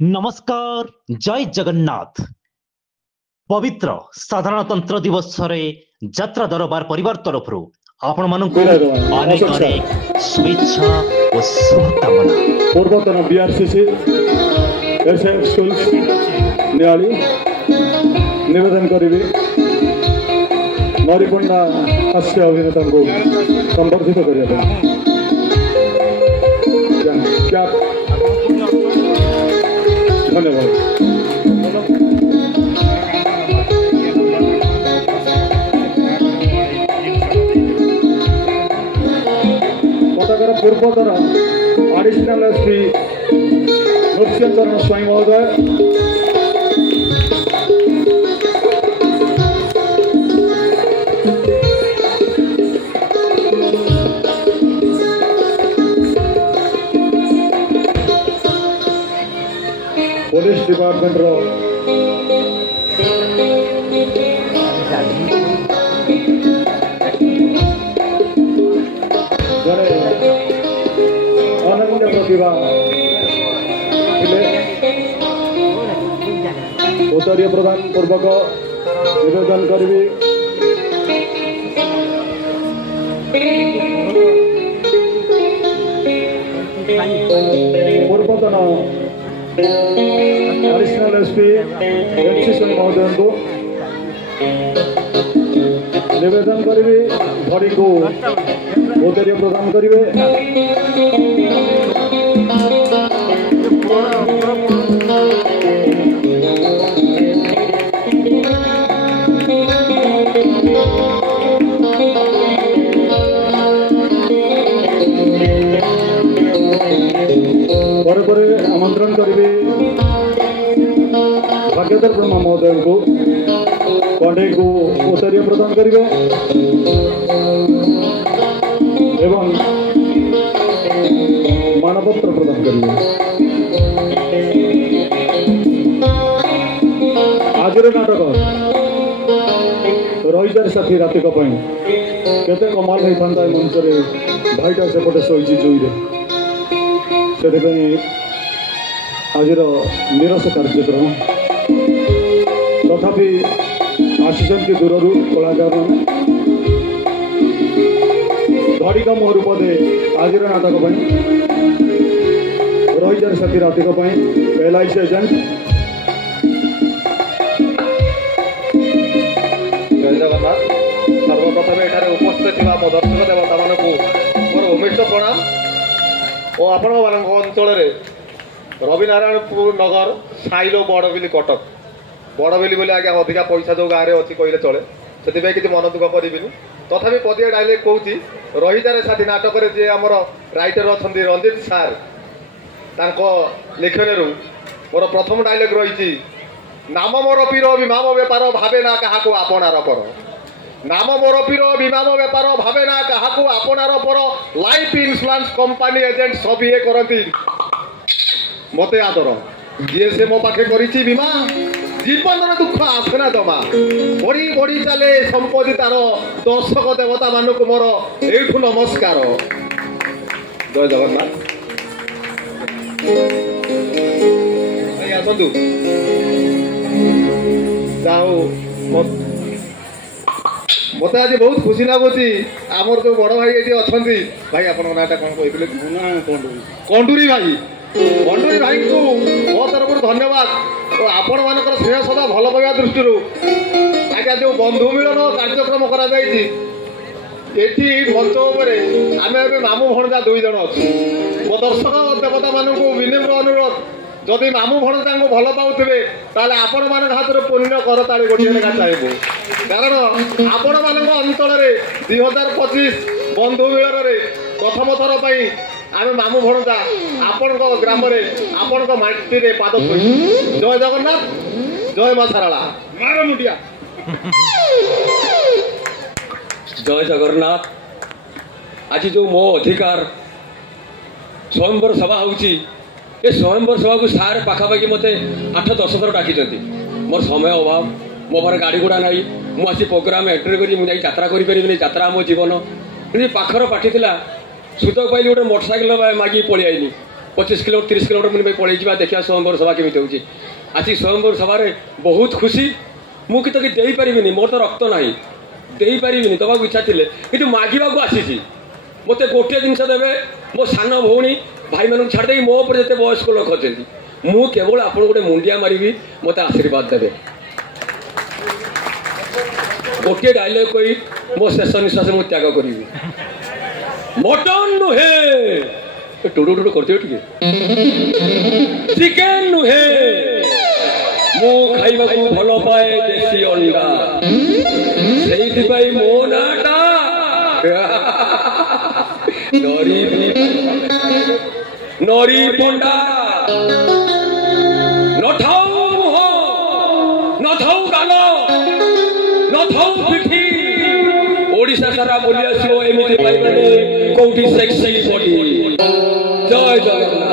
नमस्कार जय जगन्नाथ। पवित्र साधारणतंत्र दिवस यात्रा दरबार परिवार तरफ आपण मानकु अनेक अनेक शुभेच्छा और शुभकामना। पूर्वतन बीआरसीसी एसएफ स्कूल्स नियाली निवेदन करी मरिकोंडा हास्य अभिनेता को संबर्धित करने धन्यवाद। कटकर पूर्वतन एडिशनल एसपी नृत्यचरण स्वाई महोदय, पुलिस डिपार्टमेंट जड़े अनन्य प्रतिभा उत्तरीय प्रदान पूर्वक निवेदन करी पूर्वतन एडिशनल एसपी एनसी महोदय को निवेदन करी घड़ी को उत्तरीय प्रदान करेंगे। पर आमंत्रण करी भाग्यधर ब्रह्मा महोदय को कंडे को उत्तरीय प्रदान करेंगे एवं मानपत्र प्रदान करेंगे। आज नाटक रईजार साथी रातिक केते कमाल होता मंच भाईटा सेपटे शोची जुईरे से आज निरस कार्यक्रम तथापि आसी दूर कलाकार धड़िका मोह रूपदे आज नाटक रईजार साथी रातिक LIC एजेंट जय जगन्नाथ। सर्वप्रथम एठारे उपस्थित मो दर्शक देवता मानक मोर उमेश प्रणाम और आपण अंचल रविनारायणपुर नगर साइलो बड़बिली कटक बड़बिली बोले आज्ञा अधिका पैसा जो गाँव में अच्छी कहले चले से किसी मन दुख करी तथापि पदिए डायलॉग कहूँ रईजार साथी नाटक जे आमर राइटर अच्छा रंजित सार लेखन मोर प्रथम डायलॉग रही नाम मोर पीर विमाम बेपार भावे ना क्या आपणार पर नाम मोर पीर विमाम बेपार भावे ना क्या आपणार पर लाइफ इन्शुरांस कंपनी एजेंट सब ये करती मत आदर ये से मो पाखे करी बीमा जीवन दुख आसना जमा बड़ी बड़ी चले संपत्ति तार दर्शक देवता मानक मोर एठू नमस्कार जय जगन्नाथ। आसतु जाओ मत आज बहुत खुशी लगुच आमर जो बड़ भाई ये अच्छा भाई आप नाटा कौन कहते कंडूरी भाई कंडूरी भाई को मो तरफ धन्यवाद और आपण मान स्नेह सदा भल पाइबा दृष्टि आज्ञा जो बंधु मिलन कार्यक्रम करा मंच आम मामू भणजा दुई जन अच्छु मो दर्शक देवता मानक विनम्र अनुरोध जदि मामू भणजा को भल पाऊे ताले आपण मान हाथ में पुण्य करताड़ी गोटे लेखा चाहबू कारण आपण मान अंचल 2025 बंधु मिलन प्रथम थर पर आम मामू भणजा आपण ग्राम आपण माटी में पाद जय जगन्नाथ जय मां साराला मार मुटिया जय जगन्नाथ। आज जो मो अधिकार स्वयंवर सभा होची ए स्वयंवर सभा को सारे पाखापाखि मत 8-10 थर डाकी मोर समय अभाव मो पारे गाड़ी गुड़ा ना मुझे प्रोग्राम एंट्री करी यात्रा करें यात्रा मो जीवन पाखर पाठी सुतक पाइली गोटे मोटरसाइकेल मागी पलि आईनी 25 किलोमीटर 30 किलोमीटर मुझे पलि जा देखा स्वयंवर सभा केमी हो आज स्वयंवर सभा बहुत खुशी मुझे तो कि पारि मोर तो रक्त ना दे पारि दबा इच्छा थे कि मागिबा आसी मत गोटे जिनस देवे मो सान भौणी भाई मान छाड़ी मो पर जिते वयस्क लोक अच्छा मु केवल आप गोटे मुंडिया मारि मत आशीर्वाद देवे गोटे डायलॉग कही मो शेष निश्वास मुझे त्याग करी मटन नुहे टुडु टुडु करते चिकेन नुहे मु खाइबा भल पाए देसी अंडा से मो नाटा नरी पंडा नथाऊ मुह नथाऊ गाल नथाऊ पिठी ओडिशा सारा बोली आसो एमती पाइबे कोठी सेक्सी बॉडी जय जय